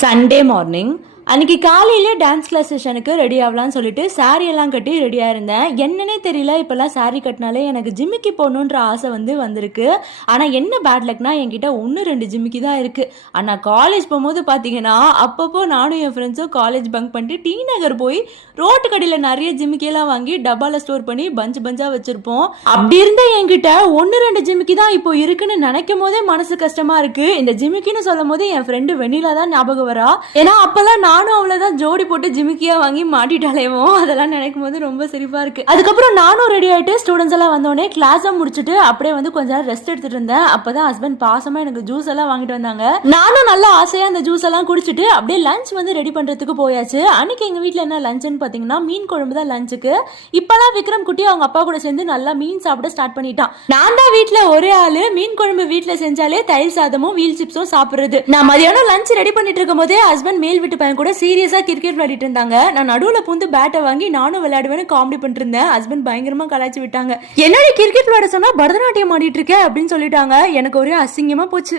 Sunday morning அன்னைக்கு காலையிலே dance class செஷனுக்கு ready ஆகலான்னு சொல்லிட்டு சாரீ எல்லாம் கட்டி ரெடியாக இருந்தேன். என்னன்னே தெரியல, இப்போல்லாம் சாரீ கட்டினாலே எனக்கு ஜிம்மிக்கு போகணுன்ற ஆசை வந்திருக்கு. ஆனால் என்ன பேட் லக்னா என்கிட்ட 1-2 ஜிம்மிக்கு தான் இருக்குது. ஆனால் காலேஜ் போகும்போது பார்த்தீங்கன்னா அப்பப்போ நானும் என் ஃப்ரெண்ட்ஸும் காலேஜ் பங்க் பண்ணிட்டு டி நகர் போய் ரோட்டு கடையில் நிறைய ஜிம்மிக்கெல்லாம் வாங்கி டப்பாவில் ஸ்டோர் பண்ணி பஞ்சாக வச்சுருப்போம். அப்படி இருந்த என்கிட்ட 1-2 ஜிம்மிக்கு தான் இப்போ இருக்குன்னு நினைக்கும் போதே மனசு கஷ்டமாக இருக்குது. இந்த ஜிம்மிக்கின்னு சொல்லும் போது என் ஃப்ரெண்டு வெண்ணிலா தான் ஞாபகம் வரா. ஏன்னா அப்போல்லாம் நானும் அவ்வளவுதான் ஜோடி போட்டு ஜிமிக்கியா வாங்கி மாட்டிட்டாலேமோ, அதெல்லாம் நினைக்கும் போது ரொம்ப சிரிப்பா இருக்கு. அதுக்கப்புறம் நானும் ரெடி ஆயிட்டு ஸ்டூடெண்ட்ஸ் எல்லாம் வந்தோடனே கிளாஸ் முடிச்சுட்டு அப்படியே கொஞ்ச நேரம் ரெஸ்ட் எடுத்துட்டு இருந்தேன். அப்பதான் ஹஸ்பண்ட் பாசமா எனக்கு ஜூஸ் எல்லாம் வாங்கிட்டு வந்தாங்க. நானும் நல்லா ஆசையா அந்த ஜூஸ் எல்லாம் குடிச்சிட்டு அப்படியே லஞ்ச் ரெடி பண்றதுக்கு போயாச்சு. அன்னைக்கு எங்க வீட்டுல என்ன லஞ்சுன்னு பாத்தீங்கன்னா மீன் குழம்பு தான் லஞ்சுக்கு. இப்பதான் விக்ரம் குட்டி அவங்க அப்பா கூட சேர்ந்து நல்லா மீன் சாப்பிட ஸ்டார்ட் பண்ணிட்டான். நான் தான் வீட்டுல ஒரே ஆளு மீன் குழம்பு வீட்டுல செஞ்சாலே தயிர் சாதமும் வீல் சிப்ஸும் சாப்பிடுறது. நான் மதியானம் லஞ்ச் ரெடி பண்ணிட்டு இருக்கும் போதே ஹஸ்பண்ட் மேல் வீட்டு பையன் கூட சீரியஸா கிரிக்கெட் விளையாடிட்டு இருந்தாங்க. நான் நடுவுல பூந்து பேட்டை வாங்கி நானும் விளையாடுவேன்னு காமெடி பண்ணிட்டு இருந்தேன். ஹஸ்பண்ட் பயங்கரமா கலாய்ச்சி விட்டாங்க. என்னடி கிரிக்கெட் விளையாட சொன்னா பரதநாட்டியம் ஆடிட்டு இருக்க அப்படின்னு சொல்லிட்டாங்க. எனக்கு ஒரே அசிங்கமா போச்சு.